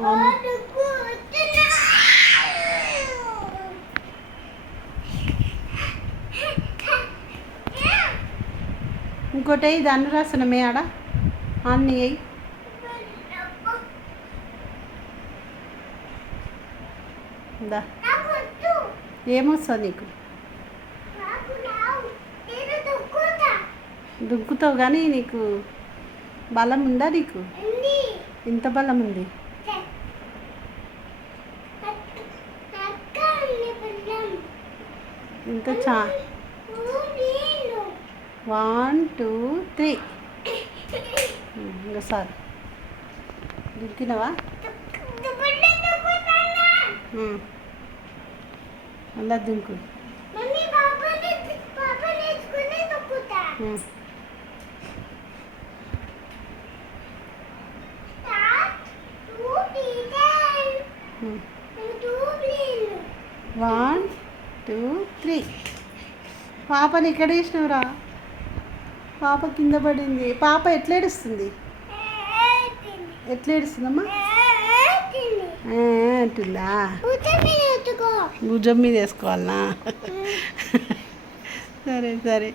అవును. ఇంకోటి అయ్యి దాన్ని రాస్తున్నామే ఆడ అన్నీ అయ్యి దా ఏమొస్తుంది నీకు దుక్కుతావు కానీ నీకు బలం ఉందా నీకు ఇంత బలం ఉంది ఇంత చా 1 2 3 ఇంకోసారి దుక్కినవా అలా దుంకు వన్ టూ త్రీ పాపని ఇక్కడ వేసినవురా పాప కింద పడింది పాప ఎట్లా ఏడుస్తుంది ఎట్లా ఏడుస్తుందమ్మా అంటుందా భుజం మీద వేసుకోవాలనా సరే సరే